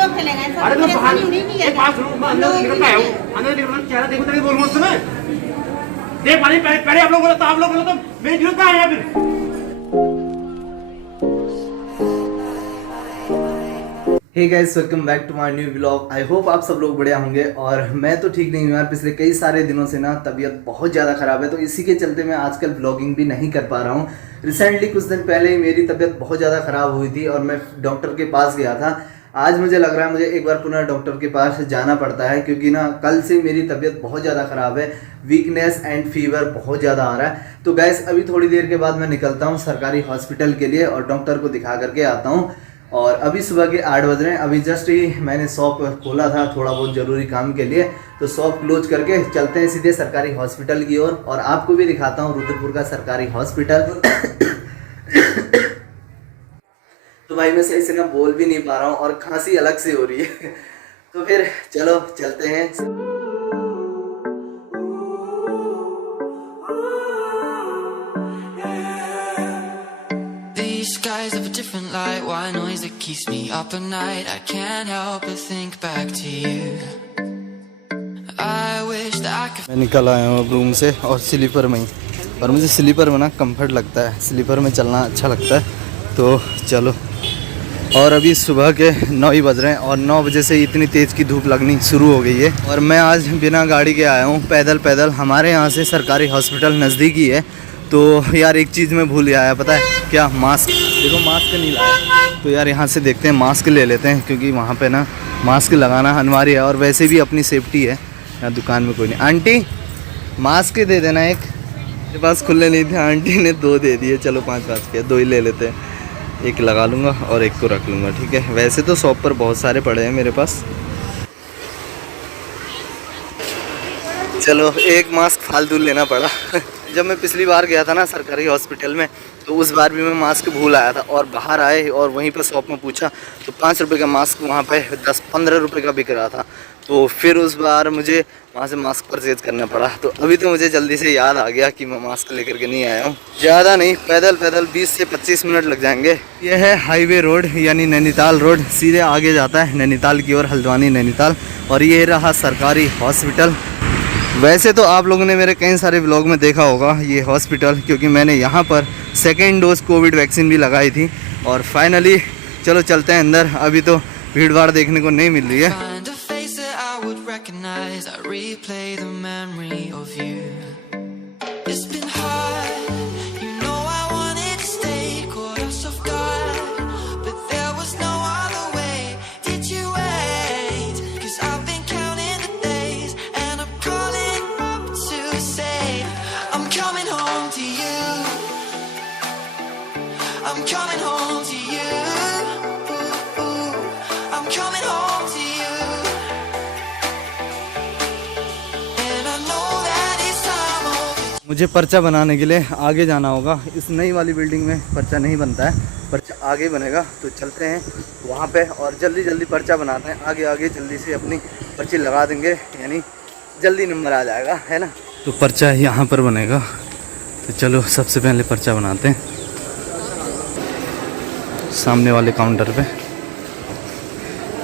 लोग चले गए, सब अरे तो परेशानी उन्हीं की है। पास रूम में अंदर निकलता है वो, अंदर निकलता चेहरा देखो तभी बोल मत सुने। देख पानी पहले आप लोग बोला तो आप लोग बोला तो मेरी जरूरत कहाँ है यहाँ फिर। Hey guys, welcome back to my new blog. I hope आप सब लोग बढ़िया होंगे। और मैं तो ठीक नहीं हूँ यार, पिछले कई सारे दिनों से ना तबीयत बहुत ज़्यादा ख़राब है, तो इसी के चलते मैं आजकल ब्लॉगिंग भी नहीं कर पा रहा हूँ। रिसेंटली कुछ दिन पहले ही मेरी तबीयत बहुत ज़्यादा ख़राब हुई थी और मैं डॉक्टर के पास गया था। आज मुझे लग रहा है मुझे एक बार पुनः डॉक्टर के पास जाना पड़ता है, क्योंकि ना कल से मेरी तबीयत बहुत ज़्यादा ख़राब है। वीकनेस एंड फीवर बहुत ज़्यादा आ रहा है। तो गाइस, अभी थोड़ी देर के बाद मैं निकलता हूँ सरकारी हॉस्पिटल के लिए और डॉक्टर को दिखा करके आता हूँ। और अभी सुबह के 8 बज रहे हैं। अभी जस्ट ही मैंने शॉप खोला था थोड़ा बहुत ज़रूरी काम के लिए, तो शॉप क्लोज करके चलते हैं सीधे सरकारी हॉस्पिटल की ओर। और आपको भी दिखाता हूँ रुद्रपुर का सरकारी हॉस्पिटल। तो भाई मैं सही से ना बोल भी नहीं पा रहा हूँ और खांसी अलग से हो रही है। तो फिर चलो चलते हैं। Skies of a different light, why noise that keeps me up at night? I can't help but think back to you. I wish that I could. मैं निकल आया हूँ अब रूम से और स्लीपर में ही, और मुझे स्लीपर में ना कंफर्ट लगता है, स्लीपर में चलना अच्छा लगता है। तो चलो। और अभी सुबह के 9 ही बज रहे हैं और 9 बजे से इतनी तेज़ की धूप लगनी शुरू हो गई है। और मैं आज बिना गाड़ी के आया हूँ, पैदल। हमारे यहाँ से सरकारी हॉस्पिटल नज़दीक ही है। तो यार एक चीज़ मैं भूल आया, पता है क्या? मास्क। देखो मास्क नहीं लाया, तो यार यहाँ से देखते हैं मास्क ले लेते हैं, क्योंकि वहाँ पे ना मास्क लगाना अनिवार्य है और वैसे भी अपनी सेफ्टी है। यहाँ दुकान में कोई नहीं। आंटी मास्क दे देना एक, मेरे पास खुले नहीं थे, आंटी ने 2 दे दिए। चलो 5 के 2 ही ले लेते हैं, एक लगा लूँगा और एक को रख लूँगा, ठीक है। वैसे तो शॉप पर बहुत सारे पड़े हैं मेरे पास। चलो एक मास्क फालतू लेना पड़ा। जब मैं पिछली बार गया था ना सरकारी हॉस्पिटल में, तो उस बार भी मैं मास्क भूल आया था और बाहर आए और वहीं पर शॉप में पूछा तो 5 रुपये का मास्क वहाँ पे 10-15 रुपये का बिक रहा था। तो फिर उस बार मुझे वहाँ से मास्क परचेज करना पड़ा। तो अभी तो मुझे जल्दी से याद आ गया कि मैं मास्क लेकर के नहीं आया हूँ। ज़्यादा नहीं, पैदल 20 से 25 मिनट लग जाएंगे। यह है हाईवे रोड यानी नैनीताल रोड, सीधे आगे जाता है नैनीताल की ओर, हल्द्वानी नैनीताल। और ये रहा सरकारी हॉस्पिटल। वैसे तो आप लोगों ने मेरे कई सारे व्लॉग में देखा होगा ये हॉस्पिटल, क्योंकि मैंने यहाँ पर 2nd डोज कोविड वैक्सीन भी लगाई थी। और फाइनली चलो चलते हैं अंदर। अभी तो भीड़ भाड़ देखने को नहीं मिल रही है। Find a face that I would recognize. I replay the memory of you. It's been hard, you know I wanted to stay, caught us off guard, but there was no other way. Did you wait? 'Cause I've been counting the days, and I'm calling up to say I'm coming home to you. I'm coming home to you. I'm coming home to you. And I know that it's time over. मुझे पर्चा बनाने के लिए आगे जाना होगा। इस नई वाली बिल्डिंग में पर्चा नहीं बनता है, पर्चा आगे बनेगा। तो चलते हैं वहाँ पे और जल्दी पर्चा बनाते हैं। आगे जल्दी से अपनी पर्ची लगा देंगे, यानी जल्दी नंबर आ जाएगा, है ना। तो पर्चा यहाँ पर बनेगा। तो चलो सबसे पहले पर्चा बनाते हैं सामने वाले काउंटर पे।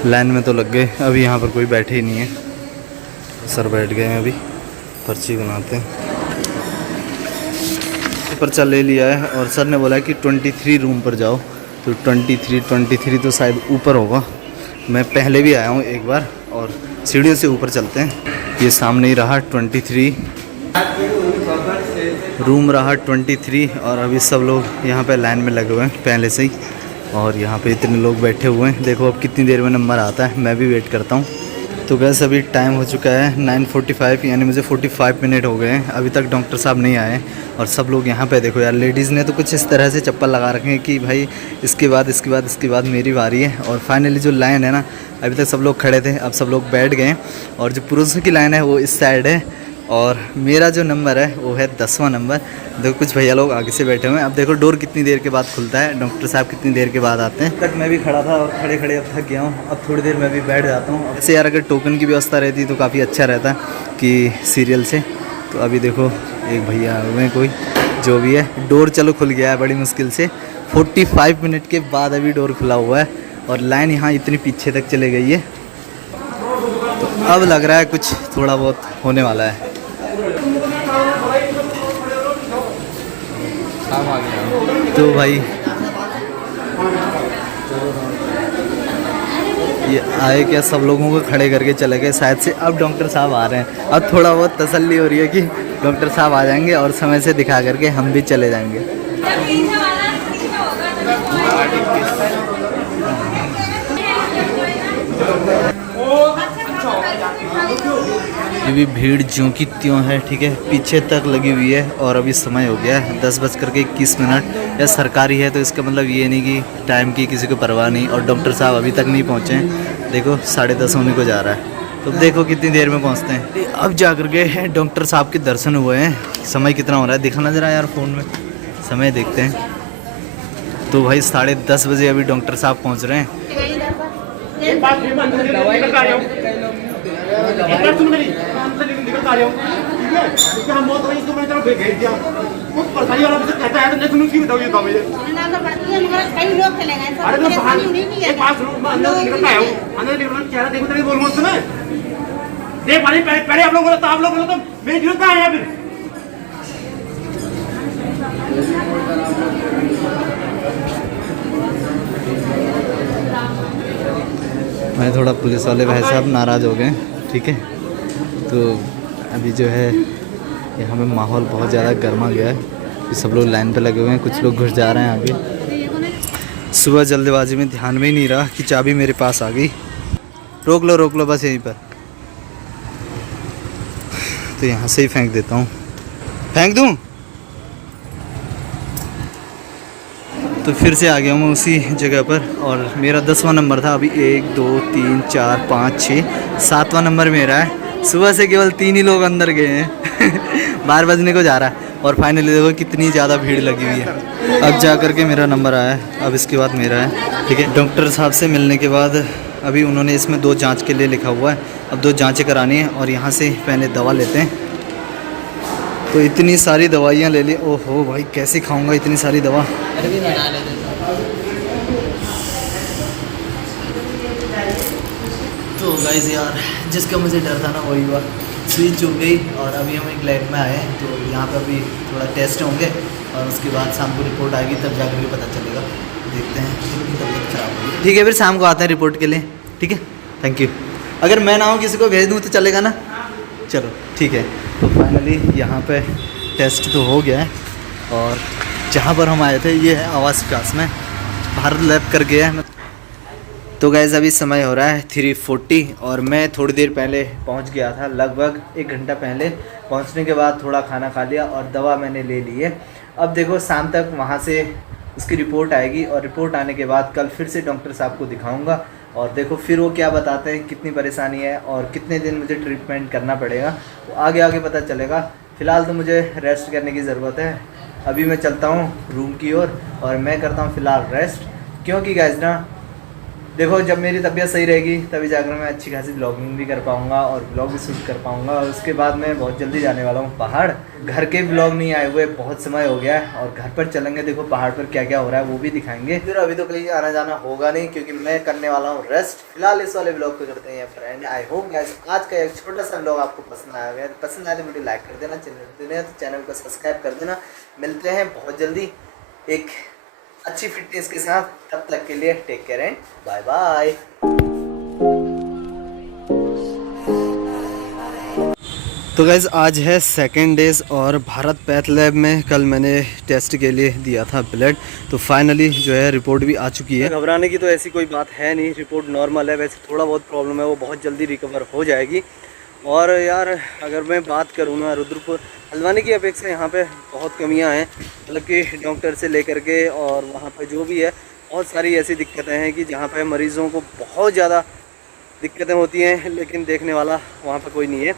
लाइन में तो लग गए, अभी यहाँ पर कोई बैठे ही नहीं है, सर बैठ गए हैं। अभी पर्ची बनाते हैं। पर्चा ले लिया है और सर ने बोला कि 23 रूम पर जाओ। तो 23 तो शायद ऊपर होगा। मैं पहले भी आया हूँ एक बार और सीढ़ियों से ऊपर चलते हैं। ये सामने ही रहा 23 रूम, रहा 23। और अभी सब लोग यहाँ पे लाइन में लगे हुए हैं पहले से ही, और यहाँ पे इतने लोग बैठे हुए हैं। देखो अब कितनी देर में नंबर आता है, मैं भी वेट करता हूँ। तो गैस अभी टाइम हो चुका है 9:45, यानी मुझे 45 मिनट हो गए हैं, अभी तक डॉक्टर साहब नहीं आए। और सब लोग यहाँ पे देखो यार, लेडीज़ ने तो कुछ इस तरह से चप्पल लगा रखे हैं कि भाई इसके बाद मेरी बारी है। और फाइनली जो लाइन है ना, अभी तक सब लोग खड़े थे, अब सब लोग बैठ गए। और जो पुरुषों की लाइन है वो इस साइड है और मेरा जो नंबर है वो है 10वां नंबर। देखो कुछ भैया लोग आगे से बैठे हुए हैं। अब देखो डोर कितनी देर के बाद खुलता है, डॉक्टर साहब कितनी देर के बाद आते हैं। तक मैं भी खड़ा था और खड़े खड़े अब थक गया हूँ। अब थोड़ी देर मैं भी बैठ जाता हूँ। ऐसे यार अगर टोकन की व्यवस्था रहती तो काफ़ी अच्छा रहता कि सीरियल से। तो अभी देखो एक भैया हुए हैं, कोई जो भी है। डोर चलो खुल गया है बड़ी मुश्किल से, 45 मिनट के बाद अभी डोर खुला हुआ है। और लाइन यहाँ इतनी पीछे तक चले गई है। तो अब लग रहा है कुछ थोड़ा बहुत होने वाला है। तो भाई ये आए क्या, सब लोगों को खड़े करके चले गए शायद से। अब डॉक्टर साहब आ रहे हैं। अब थोड़ा बहुत तसल्ली हो रही है कि डॉक्टर साहब आ जाएंगे और समय से दिखा करके हम भी चले जाएंगे। ये भी भीड़ ज्यों की त्यों है, ठीक है, पीछे तक लगी हुई है। और अभी समय हो गया है 10:21। या सरकारी है तो इसका मतलब ये नहीं कि टाइम की किसी को परवाह नहीं। और डॉक्टर साहब अभी तक नहीं पहुँचे हैं। देखो 10:30 होने को जा रहा है। तो देखो कितनी देर में पहुँचते हैं। अब जा कर के डॉक्टर साहब के दर्शन हुए हैं। समय कितना हो रहा है दिखा नजर आया यार फ़ोन में, समय देखते हैं। तो भाई 10:30 बजे अभी डॉक्टर साहब पहुँच रहे हैं। एक बात फिर मैं अंदर निकल कर आ रहा हूँ। एक बात सुन मेरी, मैं अंदर निकल कर आ रहा हूँ, ठीक है? क्योंकि हम बहुत वहीं तुम्हें तरफ भेज दिया। कुछ परेशानी वाला मुझे कहता है तो नहीं सुनूं, क्यों बताओ ये तो मुझे। कई लोग चले गए, अरे मैं बाहर एक बात सुनो, मैं अंदर निकल कर आया हूँ। अंदर निकल कर चेहरा देखो तभी बोलूँगा उससे मैं। देख पानी पहले आप लोग बोला तो आप लोग बोला तो मेरी जरूरत कहाँ है यहाँ फिर? मैं थोड़ा पुलिस वाले भाई साहब नाराज़ हो गए, ठीक है। तो अभी जो है यहाँ पे माहौल बहुत ज़्यादा गर्मा गया है। सब लोग लाइन पे लगे हुए हैं, कुछ लोग घुस जा रहे हैं आगे। सुबह जल्दबाजी में ध्यान में ही नहीं रहा कि चाबी मेरे पास आ गई। रोक लो बस यहीं पर। तो यहाँ से ही फेंक देता हूँ, फेंक दूँ। तो फिर से आ गया मैं उसी जगह पर। और मेरा 10वां नंबर था। अभी 1 2 3 4 5 6 7वां नंबर मेरा है। सुबह से केवल 3 ही लोग अंदर गए हैं। 12 बजने को जा रहा है। और फाइनली देखो कितनी ज़्यादा भीड़ लगी हुई है। अब जा कर के मेरा नंबर आया है। अब इसके बाद मेरा है, ठीक है। डॉक्टर साहब से मिलने के बाद अभी उन्होंने इसमें 2 जाँच के लिए लिखा हुआ है। अब 2 जाँचें करानी है और यहाँ से पहले दवा लेते हैं। तो इतनी सारी दवाइयाँ ले ली। ओहो भाई कैसे खाऊंगा इतनी सारी दवा। तो गाइस यार जिसका मुझे डर था ना वही हुआ, सुई चुभ गई। और अभी हम एक लैब में आए हैं। तो यहाँ पर अभी थोड़ा टेस्ट होंगे और उसके बाद शाम को रिपोर्ट आएगी, तब जाकर के पता चलेगा। देखते हैं, तबीयत खराब होगी। ठीक है फिर शाम को आते हैं रिपोर्ट के लिए, ठीक है। Thank you. अगर मैं ना हूँ किसी को भेज दूँ तो चलेगा ना? चलो ठीक है। तो फाइनली यहाँ पे टेस्ट तो हो गया है। और जहाँ पर हम आए थे ये है आवास विकास में, भारत लैब कर गया है। तो गाइस अभी समय हो रहा है 3:40 और मैं थोड़ी देर पहले पहुँच गया था, लगभग 1 घंटा पहले। पहुँचने के बाद थोड़ा खाना खा लिया और दवा मैंने ले ली है। अब देखो शाम तक वहाँ से उसकी रिपोर्ट आएगी और रिपोर्ट आने के बाद कल फिर से डॉक्टर साहब को दिखाऊँगा। और देखो फिर वो क्या बताते हैं, कितनी परेशानी है और कितने दिन मुझे ट्रीटमेंट करना पड़ेगा, वो आगे पता चलेगा। फ़िलहाल तो मुझे रेस्ट करने की ज़रूरत है। अभी मैं चलता हूँ रूम की ओर और मैं करता हूँ फ़िलहाल रेस्ट। क्योंकि गाइस ना देखो जब मेरी तबीयत सही रहेगी तभी जाकर मैं अच्छी खासी ब्लॉगिंग भी कर पाऊँगा और ब्लॉग भी शूट कर पाऊँगा। और उसके बाद मैं बहुत जल्दी जाने वाला हूँ पहाड़। घर के ब्लॉग नहीं आए हुए, बहुत समय हो गया है। और घर पर चलेंगे, देखो पहाड़ पर क्या क्या हो रहा है वो भी दिखाएंगे। फिर अभी तो कहीं आना जाना होगा नहीं क्योंकि मैं करने वाला हूँ रेस्ट। फिलहाल इस वाले ब्लॉग को करते हैं फ्रेंड। आई होप गाइस आज का एक छोटा सा ब्लॉग आपको पसंद आया होगा। पसंद आए तो वीडियो लाइक कर देना, चैनल को सब्सक्राइब कर देना। मिलते हैं बहुत जल्दी एक अच्छी फिटनेस के साथ। तब तक के लिए take care and bye bye. तो गाइज़ आज है 2nd डेज और भारत पैथ लैब में कल मैंने टेस्ट के लिए दिया था ब्लड। तो फाइनली जो है रिपोर्ट भी आ चुकी है। घबराने की तो ऐसी कोई बात है नहीं, रिपोर्ट नॉर्मल है। वैसे थोड़ा बहुत प्रॉब्लम है, वो बहुत जल्दी रिकवर हो जाएगी। और यार अगर मैं बात करूँ ना, रुद्रपुर हल्द्वानी की अपेक्षा यहाँ पे बहुत कमियाँ हैं, मतलब कि डॉक्टर से लेकर के और वहाँ पे जो भी है बहुत सारी ऐसी दिक्कतें हैं कि जहाँ पे मरीज़ों को बहुत ज़्यादा दिक्कतें होती हैं, लेकिन देखने वाला वहाँ पे कोई नहीं है।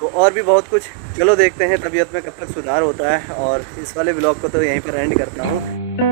तो और भी बहुत कुछ, चलो देखते हैं तबीयत में कब तक सुधार होता है। और इस वाले ब्लॉग को तो यहीं पर एंड करता हूँ।